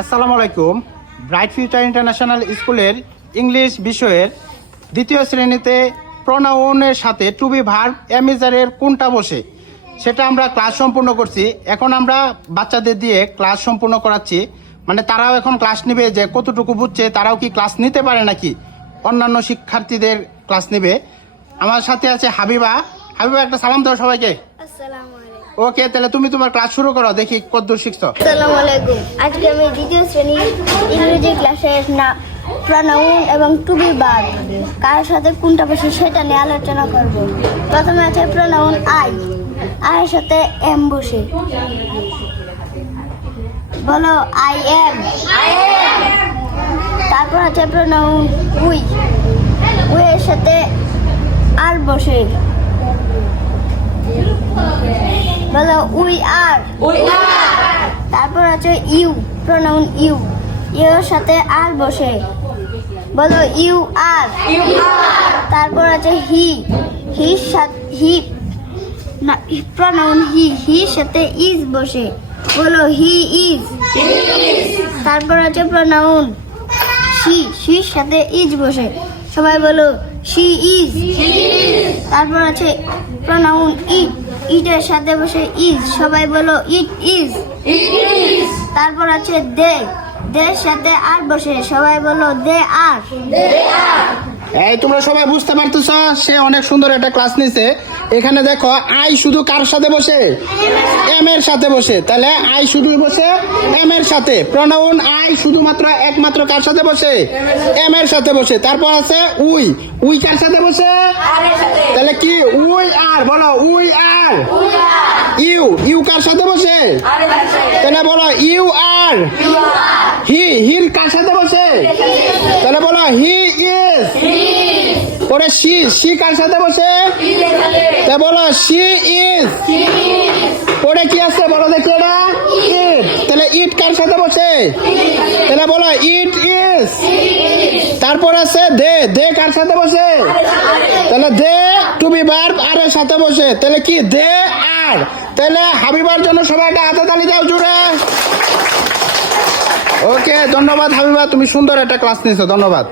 আসসালামু আলাইকুম। Bright future international স্কুলের ইংলিশ বিষয়ের দ্বিতীয় শ্রেণীতে প্রোনাউনের সাথে টু বি ভার্ব এমিজারের কোনটা বসে সেটা আমরা ক্লাস সম্পূর্ণ করছি। এখন আমরা বাচ্চাদের দিয়ে ক্লাস সম্পূর্ণ করাচ্ছি, মানে তারাও এখন ক্লাস নেবে যে কতটুকু বুঝছে, তারাও কি ক্লাস নিতে পারে নাকি অন্যান্য শিক্ষার্থীদের ক্লাস নেবে। আমার সাথে আছে হাবিবা। হাবিবা, একটা সালাম দাও সবাইকে। আসসালামু আলাইকুম। ওকে, তাহলে তুমি তোমার ক্লাস শুরু করো, দেখি কতদূর শিখছো। আসসালামু আলাইকুম। আজকে আমি দ্বিতীয় শ্রেণীর ইংরেজি ক্লাসের প্রোনাউন এবং টু বি ভার্ব কার সাথে কোনটা বসে সেটা নিয়ে আলোচনা করব। প্রথমে আছে প্রোনাউন আই। আয়ের সাথে এম বসে, বলো আই এম। তারপর আছে প্রোনাউন উই। উই এর সাথে আর বসে, বলো উই আর। তারপর আছে ইউ। Pronoun you. ইউ এর সাথে আর বসে, বলো ইউ আর। তারপর আছে হি। হি প্রোনাউন হি। হির সাথে ইজ বসে, বলো হি ইজ। তারপর আছে প্রোনাউন শি। শির সাথে ইজ বসে, সবাই বলো শি ইজ। তারপর আছে প্রোনাউন ইট। ইটের সাথে বসে ইজ, সবাই বলো ইট ইজ। তারপর আছে দে। দের সাথে আর বসে, সবাই বলো দে আর। এই তোমরা সবাই বুঝতে পারতেছ, সে অনেক সুন্দর একটা ক্লাস নিছে। এখানে দেখো আই শুধু কার সাথে বসে? এম এর সাথে বসে। তাহলে আই শুধু বসে এম এর সাথে। প্রোনাউন আই শুধুমাত্র একমাত্র কার সাথে বসে? এম এর সাথে বসে। তারপর আছে উই। উই কার সাথে বসে? তাহলে কি উই আর, বলো উই আর। ইউ। ইউ কার সাথে বসে? তাহলে বলো ইউ আর। হি। হির কার সাথে বসে? তাহলে বলো হি ইজ। পরে শি। শি কার সাথে বসে? তা বলো শি ইজ। পরে কি আছে বলো দেখি এটা? ইট। তাহলে ইট কার সাথে বসে? তাহলে বলো ইট ইজ। তারপর আছে দে। দে কার সাথে বসে? তাহলে দে টু বি ভার্ব আর এর সাথে বসে, তাহলে কি দে আর। তাহলে হাবিবার জন্য সবাই একটা হাতে তালি দাও জুড়ে। ওকে, ধন্যবাদ হাবিবা, তুমি সুন্দর একটা ক্লাস নিয়েছো, ধন্যবাদ।